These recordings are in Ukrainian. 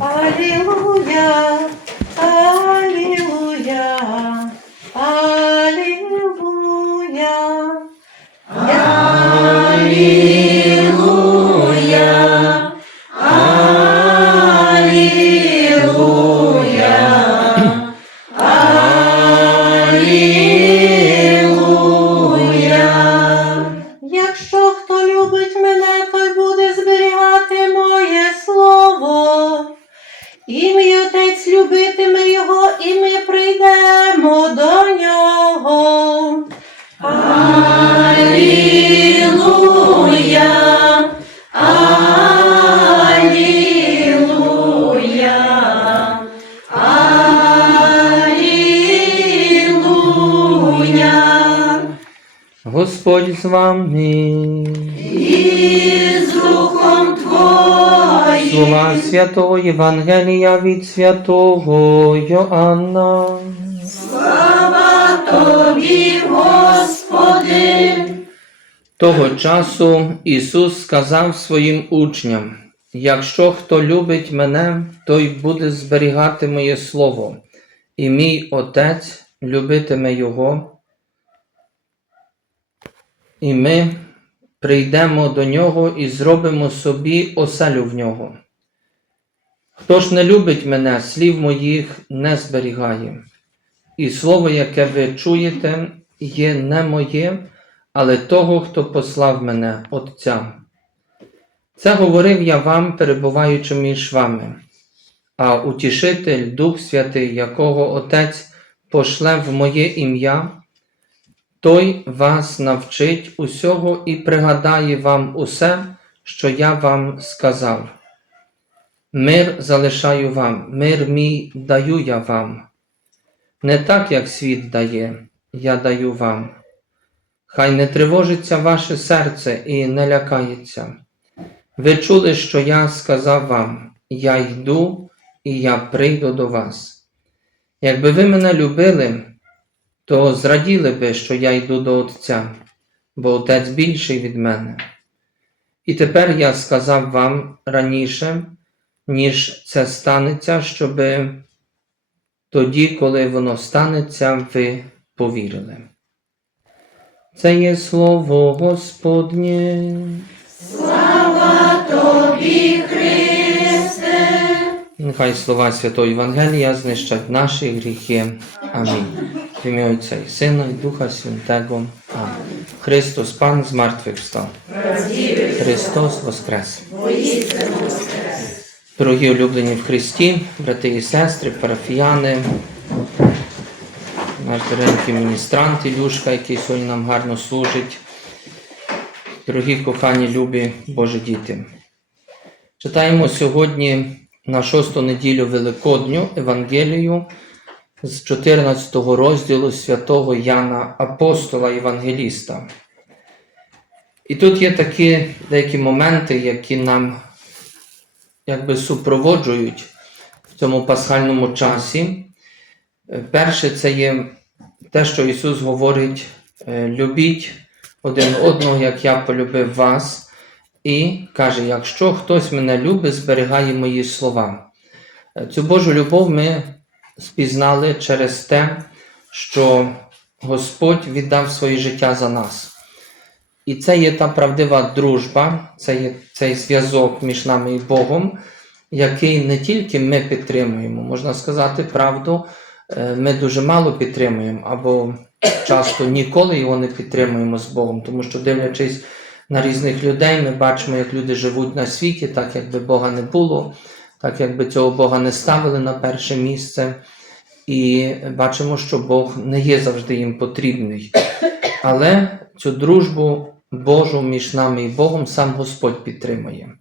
Aleluya. Господь з вами. І з Духом Твоїм. Слова Святого Євангелія від святого Йоанна. Слава Тобі, Господи. Того часу Ісус сказав своїм учням: Якщо хто любить мене, той буде зберігати моє Слово, і мій Отець любитиме Його. І ми прийдемо до нього і зробимо собі оселю в нього. Хто ж не любить мене, слів моїх не зберігає. І слово, яке ви чуєте, є не моє, але того, хто послав мене, Отця. Це говорив я вам, перебуваючи між вами, а утішитель, Дух Святий, якого Отець пошле в моє ім'я, той вас навчить усього і пригадає вам усе, що я вам сказав. Мир залишаю вам, мир мій даю я вам. Не так, як світ дає, я даю вам. Хай не тривожиться ваше серце і не лякається. Ви чули, що я сказав вам: Я йду і я прийду до вас. Якби ви мене любили, то зраділи би, що я йду до Отця, бо Отець більший від мене. І тепер я сказав вам раніше, ніж це станеться, щоби тоді, коли воно станеться, ви повірили. Це є слово Господнє. Слава Тобі, Христе. Нехай слова Святого Євангелія знищать наші гріхи. Амінь. В ім'я Отця і Сина, і Духа Святого. Амінь. Христос Пан з мертвих встав. Христос Воскрес. Дорогі улюблені в Христі, брати і сестри, парафіяни, наш дорогий міністрант Ілюшка, який сьогодні нам гарно служить. Дорогі кохані, любі Божі діти. Читаємо сьогодні на шосту неділю Великодню Евангелію з 14 розділу святого Яна Апостола Євангеліста. І тут є такі деякі моменти, які нам якби супроводжують в цьому пасхальному часі. Перше, це є те, що Ісус говорить: е, любіть один одного, як я полюбив вас. І каже: якщо хтось мене любить, зберігає мої слова. Е, Цю Божу любов ми спізнали через те, що Господь віддав своє життя за нас. І це є та правдива дружба, це є цей зв'язок між нами і Богом, який не тільки ми підтримуємо, можна сказати правду, е, ми дуже мало підтримуємо, або часто ніколи його не підтримуємо з Богом, тому що дивлячись на різних людей, ми бачимо, як люди живуть на світі, так якби Бога не було, так якби цього Бога не ставили на перше місце. І бачимо, що Бог не є завжди їм потрібний. Але цю дружбу Божу між нами і Богом сам Господь підтримує.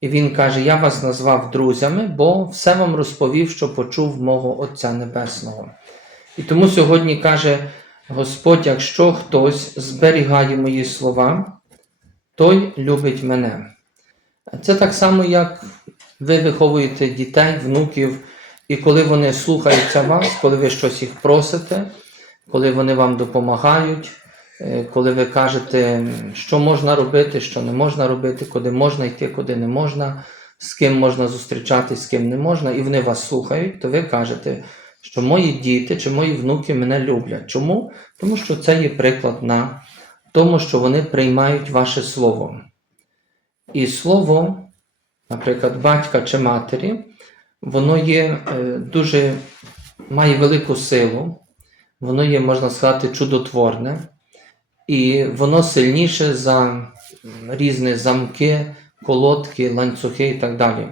І Він каже: Я вас назвав друзями, бо все вам розповів, що почув мого Отця Небесного. І тому сьогодні каже Господь: якщо хтось зберігає мої слова, той любить мене. Це так само, як ви виховуєте дітей, внуків, і коли вони слухаються вас, коли ви щось їх просите, коли вони вам допомагають, е, коли ви кажете, що можна робити, що не можна робити, куди можна йти, куди не можна, з ким можна зустрічатись, з ким не можна, і вони вас слухають, то ви кажете, що мої діти чи мої внуки мене люблять. Чому? Тому що це є приклад на тому, що вони приймають ваше слово. І слово, наприклад, батька чи матері, воно є е, дуже має велику силу, воно є, можна сказати, чудотворне, і воно сильніше за різні замки, колодки, ланцюги і так далі.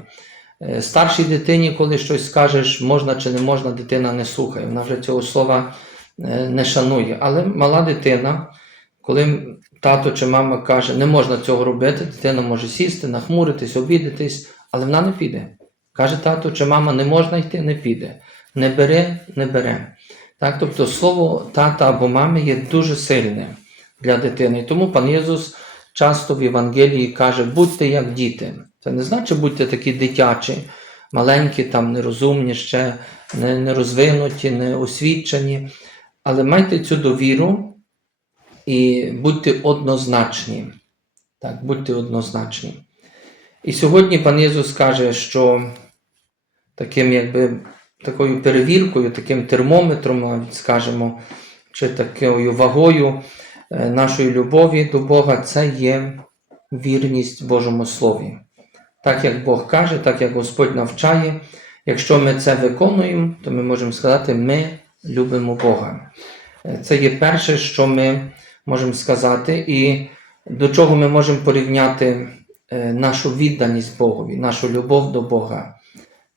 Е, Старшій дитині, коли щось скажеш, можна чи не можна, дитина не слухає. Вона вже цього слова е, не шанує. Але мала дитина, коли тато чи мама каже, не можна цього робити, дитина може сісти, нахмуритись, обідатись, але вона не піде. Каже тато чи мама, не можна йти, не піде. Не бери, не бере. Так, тобто слово тата або мами є дуже сильне для дитини. Тому пан Єсус часто в Євангелії каже, будьте як діти. Це не значить будьте такі дитячі, маленькі, там, нерозумні, ще не, не розвинуті, не освічені, але майте цю довіру і будьте однозначні. Так, будьте однозначні. І сьогодні пан Єсус каже, що таким якби такою перевіркою, таким термометром, скажемо, чи такою вагою е, нашої любові до Бога, це є вірність Божому Слові. Так як Бог каже, так як Господь навчає, якщо ми це виконуємо, то ми можемо сказати, ми любимо Бога. Е, Це є перше, що ми можемо сказати, і до чого ми можемо порівняти е, нашу відданість Богові, нашу любов до Бога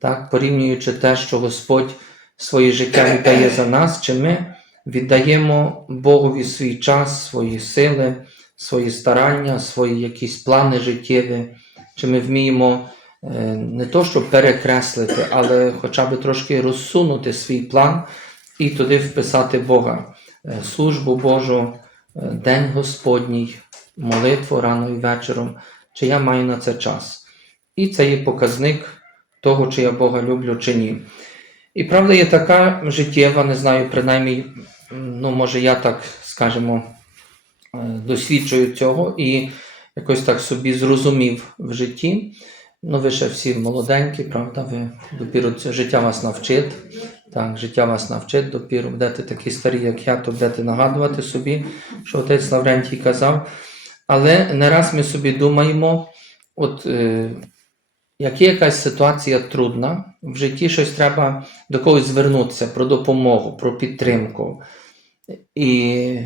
так, порівнюючи те, що Господь своє життя віддає за нас, чи ми віддаємо Богові свій час, свої сили, свої старання, свої якісь плани життєві, чи ми вміємо е, не то, щоб перекреслити, але хоча б трошки розсунути свій план і туди вписати Бога, Е, службу Божу, е, День Господній, молитву рано і вечором, чи я маю на це час. І це є показник того, чи я Бога люблю, чи ні. І правда є така життєва, не знаю, принаймні, ну, може, я так, скажімо, е, досвідчую цього і якось так собі зрозумів в житті. Ну, ви ще всі молоденькі, правда, ви допіру життя вас навчить. Так, життя вас навчить, допіру будете такі старі, як я, то будете нагадувати собі, що отець Лаврентій казав. Але не раз ми собі думаємо, от е, як є якась ситуація трудна, в житті щось треба до когось звернутися про допомогу, про підтримку. І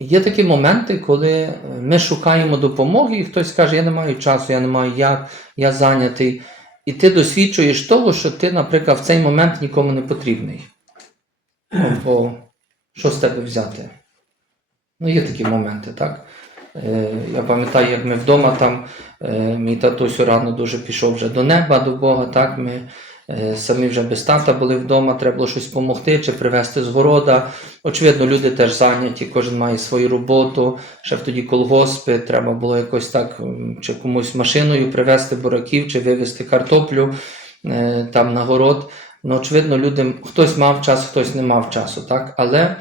є такі моменти, коли ми шукаємо допомоги, і хтось каже, я не маю часу, я не маю як, я зайнятий. І ти досвідчуєш того, що ти, наприклад, в цей момент нікому не потрібний. Бо що з тебе взяти? Ну, є такі моменти, так? Е, Я пам'ятаю, як ми вдома там, мій татусь рано дуже пішов вже до неба, до Бога. так, Ми е, самі вже без тата були вдома, треба було щось допомогти чи привезти з города. Очевидно, люди теж зайняті, кожен має свою роботу, ще тоді колгоспи, треба було якось так, чи комусь машиною привезти бураків, чи вивезти картоплю е, там на город. Ну, очевидно, людям хтось мав час, хтось не мав часу, так? Але е,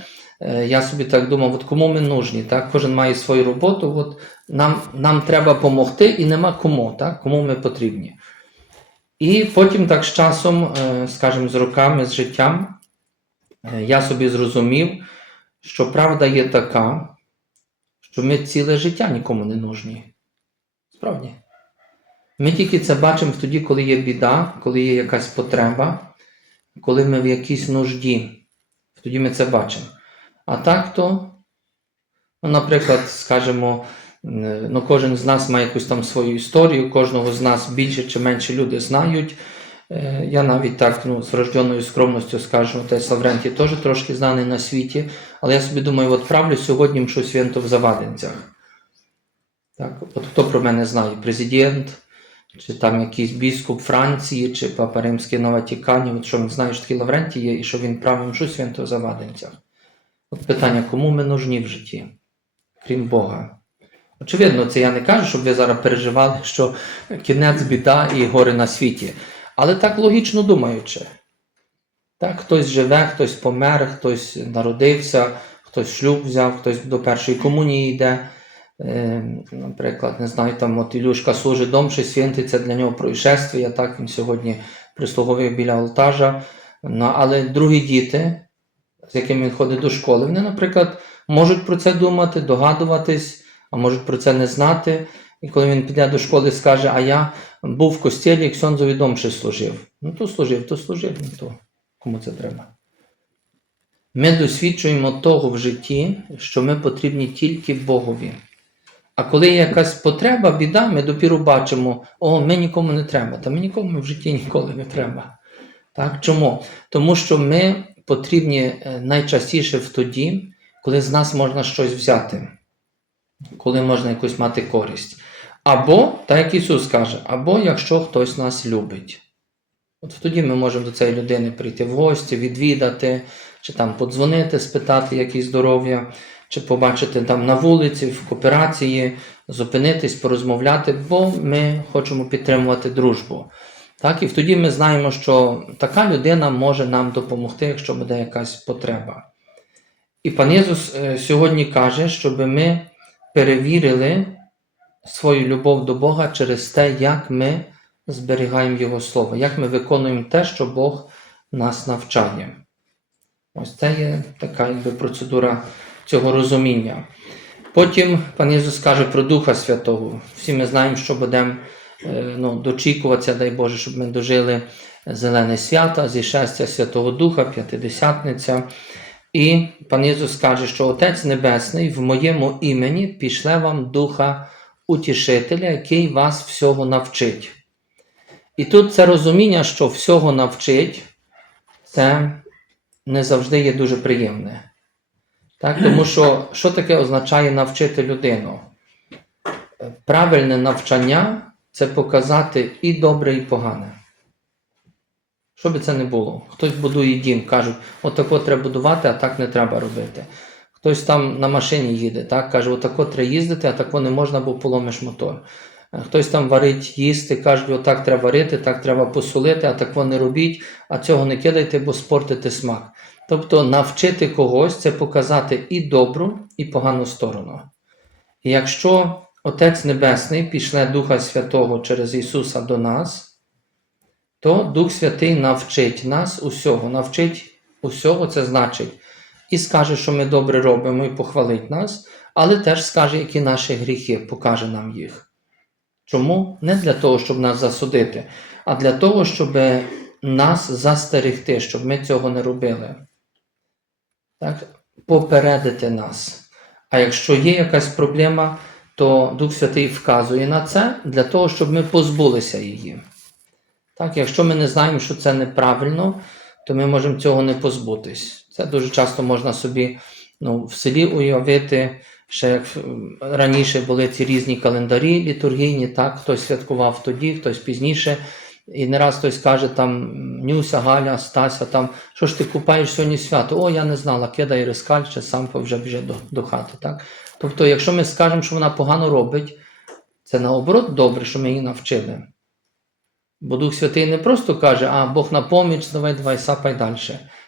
я собі так думав, от кому ми нужні, так? Кожен має свою роботу, от нам, нам треба допомогти і нема кому, так? Кому ми потрібні. І потім так з часом, е, скажімо, з роками, з життям, е, я собі зрозумів, що правда є така, що ми ціле життя нікому не нужні. Справді. Ми тільки це бачимо тоді, коли є біда, коли є якась потреба, коли ми в якійсь нужді. Тоді ми це бачимо. А так то, ну, наприклад, скажімо, е, ну, кожен з нас має якусь там свою історію, кожного з нас більше чи менше люди знають. Е, Я навіть так ну, з врожденою скромністю скажу, отець Лаврентій теж трошки знаний на світі, але я собі думаю, от правлю сьогодні мшу свято в Завадинцях. Так, от хто про мене знає? Президент, чи там якийсь біскуп Франції, чи Папа Римський на Ватикані, от що він знає, що такий Лаврентій є, і що він правив мшу свято в Завадинцях. От питання, кому ми нужні в житті, крім Бога? Очевидно, це я не кажу, щоб ви зараз переживали, що кінець біда і гори на світі. Але так логічно думаючи. Так, хтось живе, хтось помер, хтось народився, хтось шлюб взяв, хтось до першої комунії йде. Е, Наприклад, не знаю, там от Ілюшка служить дом, чи святий, для нього происшествие, так він сьогодні прислуговує біля алтажа. Ну, але другі діти, з якими він ходить до школи, вони, наприклад, можуть про це думати, догадуватись, а можуть про це не знати. І коли він піде до школи і скаже, а я був в костілі, як Ксьонзові дом ще служив. Ну, то служив, то служив, ну то кому це треба. Ми досвідчуємо того в житті, що ми потрібні тільки Богові. А коли є якась потреба, біда, ми допіру бачимо, о, ми нікому не треба. Та ми нікому в житті ніколи не треба. Так? Чому? Тому що ми потрібні е, найчастіше в тоді, коли з нас можна щось взяти, коли можна якусь мати користь. Або, так як Ісус каже, або якщо хтось нас любить. От тоді ми можемо до цієї людини прийти в гості, відвідати, чи там подзвонити, спитати, як її здоров'я, чи побачити там на вулиці, в кооперації, зупинитись, порозмовляти, бо ми хочемо підтримувати дружбу. Так, і тоді ми знаємо, що така людина може нам допомогти, якщо буде якась потреба. І пан Єсус е, сьогодні каже, щоб ми перевірили свою любов до Бога через те, як ми зберігаємо Його Слово, як ми виконуємо те, що Бог нас навчає. Ось це є така якби, процедура цього розуміння. Потім пан Ісус каже про Духа Святого. Всі ми знаємо, що будемо ну, дочікуватися, дай Боже, щоб ми дожили зелене свята, зішестя Святого Духа, П'ятидесятниця. І пан Ісус каже, що Отець Небесний в моєму імені пішле вам Духа Утішителя, який вас всього навчить. І тут це розуміння, що всього навчить, це не завжди є дуже приємне. Так? Тому що що таке означає навчити людину? Правильне навчання це показати і добре, і погане. Що би це не було? Хтось будує дім, кажуть, отако треба будувати, а так не треба робити. Хтось там на машині їде, так, каже, отако треба їздити, а тако не можна, бо поломиш мотор. Хтось там варить їсти, кажуть, отак треба варити, так треба посолити, а тако не робіть, а цього не кидайте, бо спортите смак. Тобто навчити когось це показати і добру, і погану сторону. І якщо Отець Небесний пішле Духа Святого через Ісуса до нас, то Дух Святий навчить нас усього. Навчить усього, це значить, і скаже, що ми добре робимо, і похвалить нас, але теж скаже, які наші гріхи, покаже нам їх. Чому? Не для того, щоб нас засудити, а для того, щоб нас застерегти, щоб ми цього не робили. Так? Попередити нас. А якщо є якась проблема, то Дух Святий вказує на це для того, щоб ми позбулися її. Так, якщо ми не знаємо, що це неправильно, то ми можемо цього не позбутись. Це дуже часто можна собі ну, в селі уявити, ще як раніше були ці різні календарі літургійні, так, хтось святкував тоді, хтось пізніше. І не раз хтось каже там Нюся, Галя, Стася, там, що ж ти купаєш сьогодні свято? О, я не знала, кидай рискаль, чи сам вже біже до, до хати. Так? Тобто, якщо ми скажемо, що вона погано робить, це наоборот добре, що ми її навчили. Бо Дух Святий не просто каже, а Бог на поміч, давай, давай, сапай далі.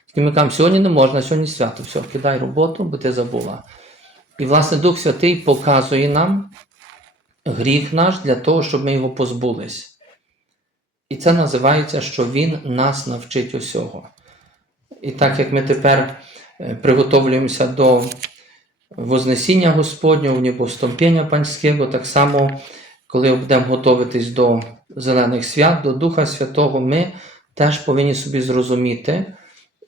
Тільки ми кажемо, сьогодні не можна, сьогодні свято, все, кидай роботу, бо ти забула. І, власне, Дух Святий показує нам гріх наш для того, щоб ми його позбулись. І це називається, що Він нас навчить усього. І так як ми тепер е, приготовлюємося до Вознесіння Господнього, Небостомпіння Панського, так само, коли будемо готуватись до зелених свят, до Духа Святого, ми теж повинні собі зрозуміти,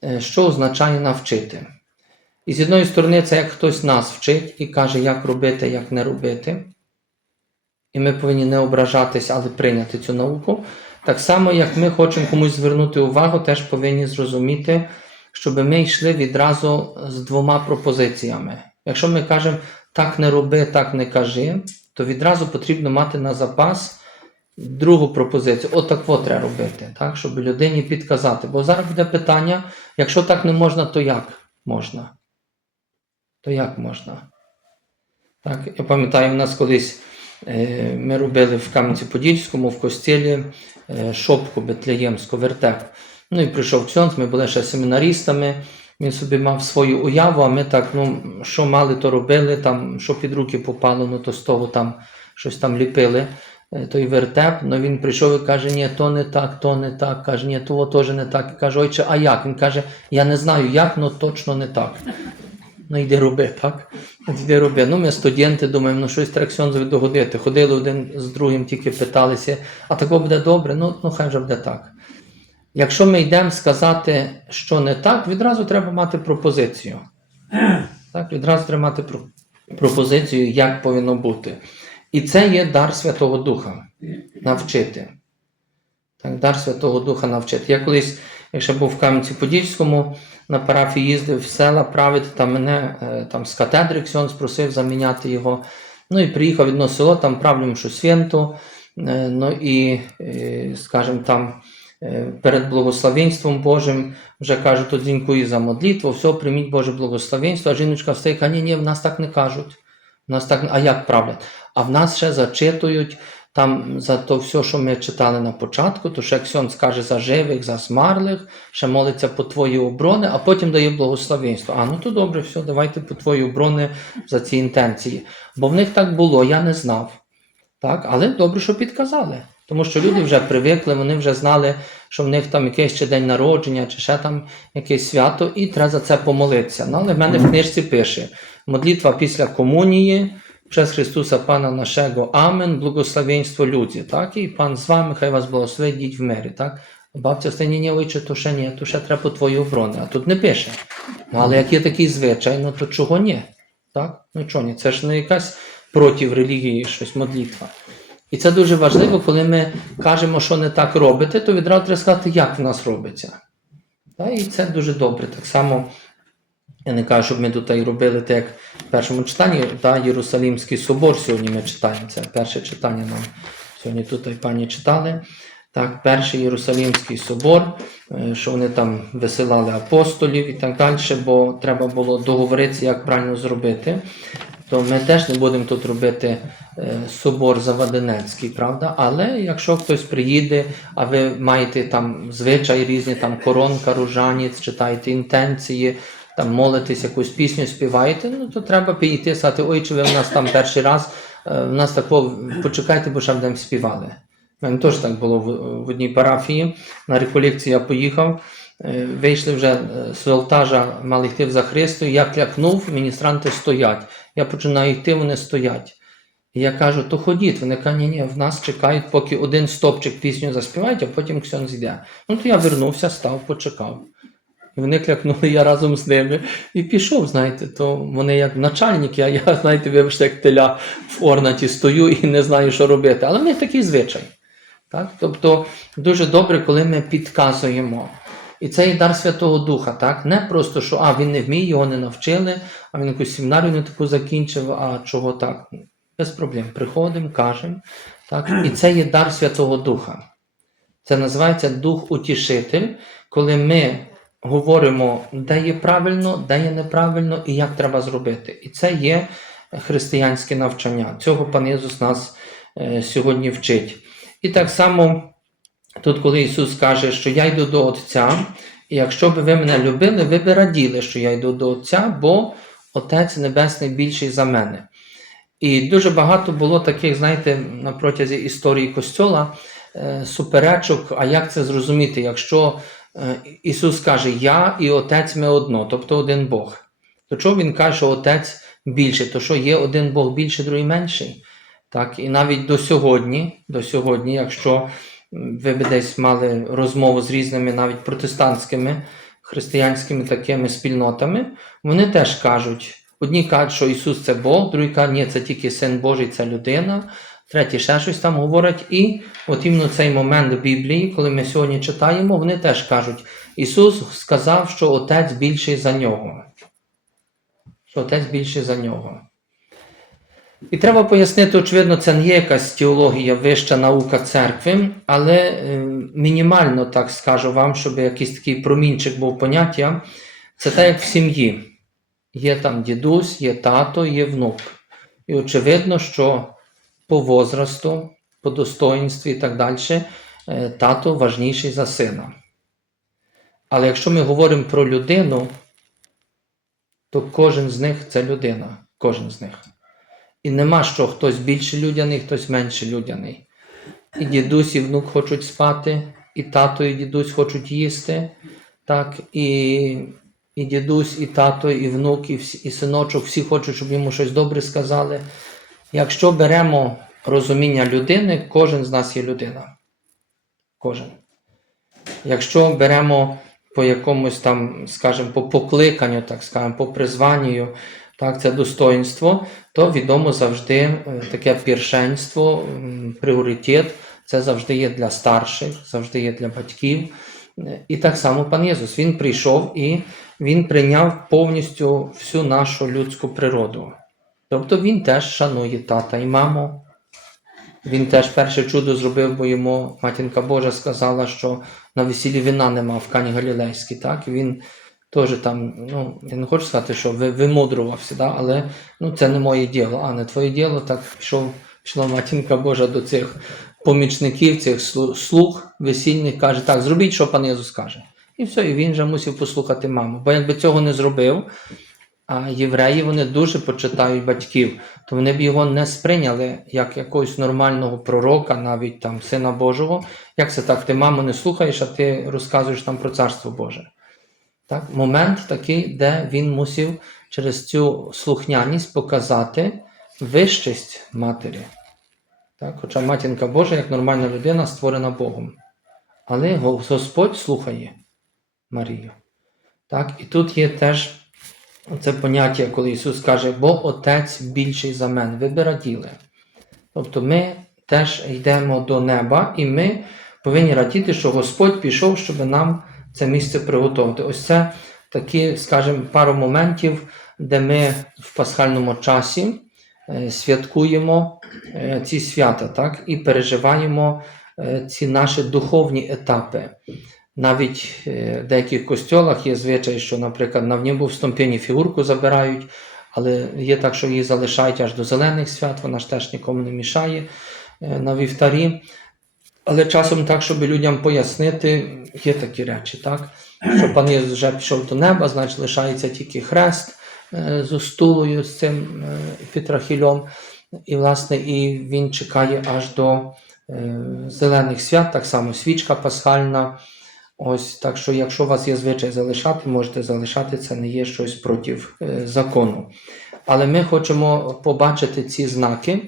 е, що означає навчити. І з одної сторони, це як хтось нас вчить і каже, як робити, як не робити. І ми повинні не ображатись, але прийняти цю науку. Так само, як ми хочемо комусь звернути увагу, теж повинні зрозуміти, щоб ми йшли відразу з двома пропозиціями. Якщо ми кажемо так не роби, так не кажи, то відразу потрібно мати на запас другу пропозицію. Отак от треба робити, так, щоб людині підказати. Бо зараз буде питання: якщо так не можна, то як можна? То як можна? Так, я пам'ятаю, в нас колись е, ми робили в Кам'янці-Подільському, в костілі е, шопку Бетлеємську, вертеп. Ну і прийшов Ксьонц, ми були ще семінарістами. Він собі мав свою уяву, а ми так, ну, що мали, то робили, там, що під руки попало, ну то з того там щось там ліпили, е, той вертеп. Ну він прийшов і каже, ні, то не так, то не так. Каже, ні, то теж не так. І каже, ойче, а як? Він каже, я не знаю як, але точно не так. Ну йди роби, так? Йди роби. Ну, ми студенти думаємо, ну щось треба догодити. Ходили один з другим, тільки питалися, а тако буде добре, ну, ну хай вже буде так. Якщо ми йдемо сказати, що не так, відразу треба мати пропозицію. Так, відразу треба мати пропозицію, як повинно бути. І це є дар Святого Духа навчити. Так, дар Святого Духа навчити. Я колись, якщо був в Кам'янці-Подільському, на парафії їздив в села правити, там мене е, там, з катедри Ксьон спросив заміняти його. Ну і приїхав в одно село, там правлю що свято. Е, Ну і, е, скажімо, там перед благословенством Божим вже кажуть, то дзінькую за молитву, все, прийміть Боже благословенство. А жіночка встає, каже, ні, ні, в нас так не кажуть. В нас так, а як правлять? А в нас ще зачитують там за то все, що ми читали на початку, то ще Ксьон скаже за живих, за смарлих, ще молиться по твої оборони, а потім дає благословенство. А ну то добре, все, давайте по твої оборони за ці інтенції. Бо в них так було, я не знав. Так? Але добре, що підказали. Тому що люди вже привикли, вони вже знали, що в них там якийсь ще день народження, чи ще там якесь свято, і треба за це помолитися. Ну, але в мене в книжці пише: молитва після комунії, przez Христуса Пана нашого, Амен, благословенство люді. Так? І пан з вами, хай вас благословить, діть в мирі. Так? Бабця стає, ні, ні, ойче, то ще ні, то ще треба твої оборони. А тут не пише. Ну, але як є такий звичай, ну то чого ні? Так? Ну чого ні? Це ж не якась проти релігії щось молитва. І це дуже важливо, коли ми кажемо, що не так робите, то відразу треба сказати, як в нас робиться. І це дуже добре. Так само, я не кажу, щоб ми тут робили так, як в першому читанні, та, Єрусалімський собор сьогодні ми читаємо. Це перше читання нам сьогодні тут і пані читали. Так, перший Єрусалімський собор, е, що вони там висилали апостолів і так далі, бо треба було договоритися, як правильно зробити. То ми теж не будемо тут робити е, собор Заваденецький, правда? Але якщо хтось приїде, а ви маєте там звичай різні, там коронка, ружанець, читаєте інтенції, там молитесь, якусь пісню співаєте, ну то треба підійти сказати, ой, чи ви в нас там перший раз, е, в нас такого, почекайте, бо ще будемо співали. У мене теж так було в, одній парафії. На реколекцію я поїхав. Е, Вийшли вже е, з алтажа, мали йти в Захристу. Я клякнув, міністранти стоять. Я починаю йти, вони стоять. І я кажу, то ходіть. Вони кажуть, ні, ні, в нас чекають, поки один стопчик пісню заспівають, а потім ксьон зійде. Ну то я вернувся, став, почекав. І вони клякнули, я разом з ними і пішов, знаєте, то вони як начальники, а я, знаєте, вибачте, як теля в орнаті стою і не знаю, що робити. Але в них такий звичай. Так? Тобто дуже добре, коли ми підказуємо. І це є дар Святого Духа, так? Не просто, що а, він не вміє, його не навчили, а він якусь семінарію не таку закінчив, а чого так? Без проблем. Приходимо, кажемо. Так? І це є дар Святого Духа. Це називається Дух Утішитель, коли ми говоримо, де є правильно, де є неправильно і як треба зробити. І це є християнське навчання. Цього пан Єсус нас е, сьогодні вчить. І так само, тут, коли Ісус каже, що я йду до Отця, і якщо б ви мене любили, ви б раділи, що я йду до Отця, бо Отець Небесний більший за мене. І дуже багато було таких, знаєте, на протязі історії Костьола е, суперечок, а як це зрозуміти, якщо е, Ісус каже, Я і Отець ми одно, тобто один Бог. То чого Він каже, що Отець більший, то що є один Бог більший, другий менший? Так, і навіть до сьогодні, до сьогодні, якщо ви б десь мали розмову з різними навіть протестантськими християнськими такими спільнотами, вони теж кажуть: одні кажуть, що Ісус це Бог, другі кажуть, ні, це тільки Син Божий, це людина, треті ще щось там говорять. І от іменно цей момент в Біблії, коли ми сьогодні читаємо, вони теж кажуть: Ісус сказав, що Отець більший за нього. Що Отець більший за нього. І треба пояснити, очевидно, це не є якась теологія, вища наука церкви, але е, мінімально так скажу вам, щоб якийсь такий промінчик був поняття. Це так, як в сім'ї. Є там дідусь, є тато, є внук. І очевидно, що по возрасту, по достоїнстві і так далі, е, тато важніший за сина. Але якщо ми говоримо про людину, то кожен з них це людина. Кожен з них. І нема що хтось більше людяний, хтось менше людяний. І дідусь, і внук хочуть спати, і тато, і дідусь хочуть їсти. Так, і, і дідусь, і тато, і внук, і, і синочок, всі хочуть, щоб йому щось добре сказали. Якщо беремо розуміння людини, кожен з нас є людина. Кожен. Якщо беремо по якомусь там, скажімо, по покликанню, так скажемо, по призванню, так, це достоинство, то відомо завжди е, таке першенство, пріоритет, це завжди є для старших, завжди є для батьків. Е, І так само пан Єсус, він прийшов і він прийняв повністю всю нашу людську природу. Тобто він теж шанує тата і маму. Він теж перше чудо зробив, бо йому матінка Божа сказала, що на весіллі вина нема в Кані Галілейській. Так? Він теж там, ну, я не хочу сказати, що ви, вимудрувався, да? але ну, це не моє діло, а не твоє діло. Так пішов, пішла матінка Божа до цих помічників, цих слуг весільних, каже, так, зробіть, що пан Єсус каже. І все, і він вже мусив послухати маму. Бо якби цього не зробив, а євреї вони дуже почитають батьків, то вони б його не сприйняли як якогось нормального пророка, навіть там сина Божого. Як це так? Ти маму не слухаєш, а ти розказуєш там про царство Боже. Так? Момент такий, де він мусив через цю слухняність показати вищість матері. Так? Хоча матінка Божа, як нормальна людина, створена Богом. Але Господь слухає Марію. Так? І тут є теж це поняття, коли Ісус каже, бо Отець більший за мене. Ви би раділи. Тобто ми теж йдемо до неба, і ми повинні радіти, що Господь пішов, щоб нам це місце приготувати. Ось це такі, скажімо, пару моментів, де ми в пасхальному часі е, святкуємо е, ці свята, так, і переживаємо е, ці наші духовні етапи. Навіть в деяких костьолах є звичай, що, наприклад, на внебу вступені фігурку забирають, але є так, що її залишають аж до зелених свят, вона ж теж нікому не мішає на вівтарі. Але часом так, щоб людям пояснити, є такі речі, так? Що пан Єсус вже пішов до неба, значить лишається тільки хрест е, з остулою, з цим е, петрахільом. І, власне, і він чекає аж до е, зелених свят, так само свічка пасхальна. Ось так що, якщо у вас є звичай залишати, можете залишати, це не є щось проти закону. Але ми хочемо побачити ці знаки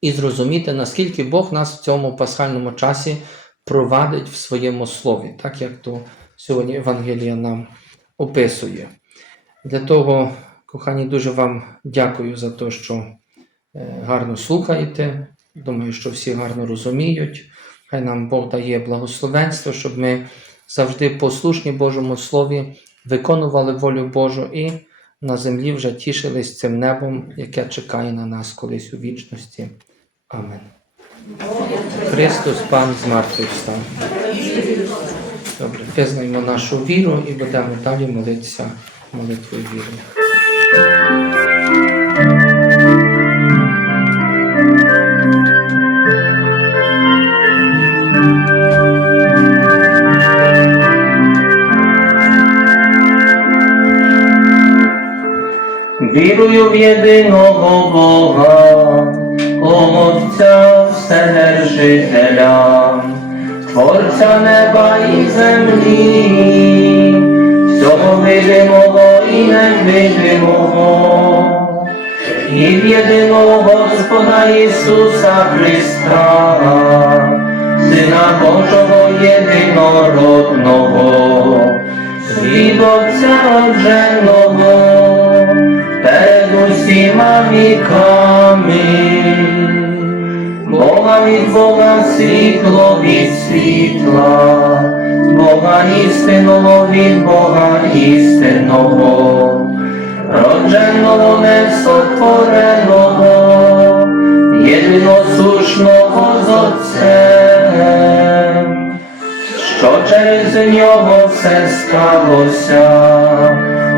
і зрозуміти, наскільки Бог нас в цьому пасхальному часі провадить в своєму слові, так як то сьогодні Евангелія нам описує. Для того, кохані, дуже вам дякую за те, що е, гарно слухаєте. Думаю, що всі гарно розуміють. Хай нам Бог дає благословенство, щоб ми завжди послушні Божому Слові виконували волю Божу і на землі вже тішились цим небом, яке чекає на нас колись у вічності. Амен. Христос Пан з мертвих встав. Добре, визнаємо нашу віру і будемо далі молитися молитвою віри. Вірую в єдиного Бога, Отця Вседержителя, Творця неба і землі, всього видимого і невидимого, і в єдиного Господа Ісуса Христа, Сина Божого єдинородного, від Отця родженого, перед усіма віками, Бога від Бога світло від світла, Бога істинного від Бога істинного, родженого несотвореного, єдиносушного з Отцем що через нього все сталося.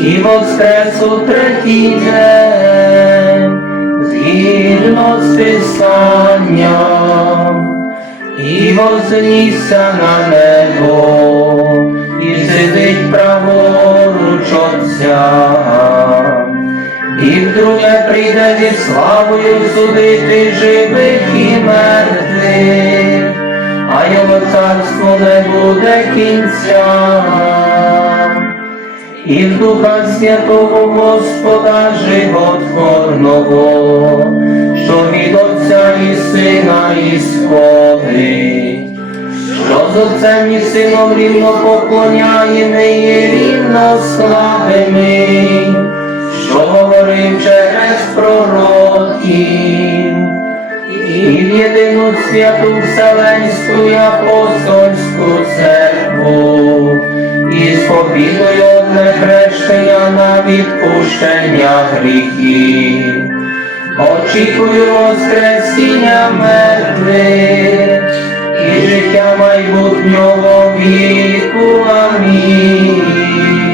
і воскрес у третій день, згідно з Писанням, і вознісся на небо, і сидить праворуч Отця. І вдруге прийде зі славою судити живих і мертвих, а його царство не буде кінця. І Духа Святого Господа животворного, що від Отця і Сина ісходить, що з Отцем і Сином рівно поклоняємо і рівно славимо, що говорив через пророків, і в єдину святу Вселенську і апостольську церкву, і сповідую одне хрещення на відпущення гріхів. Очікую воскресіння мертвих і життя майбутнього віку. Амінь.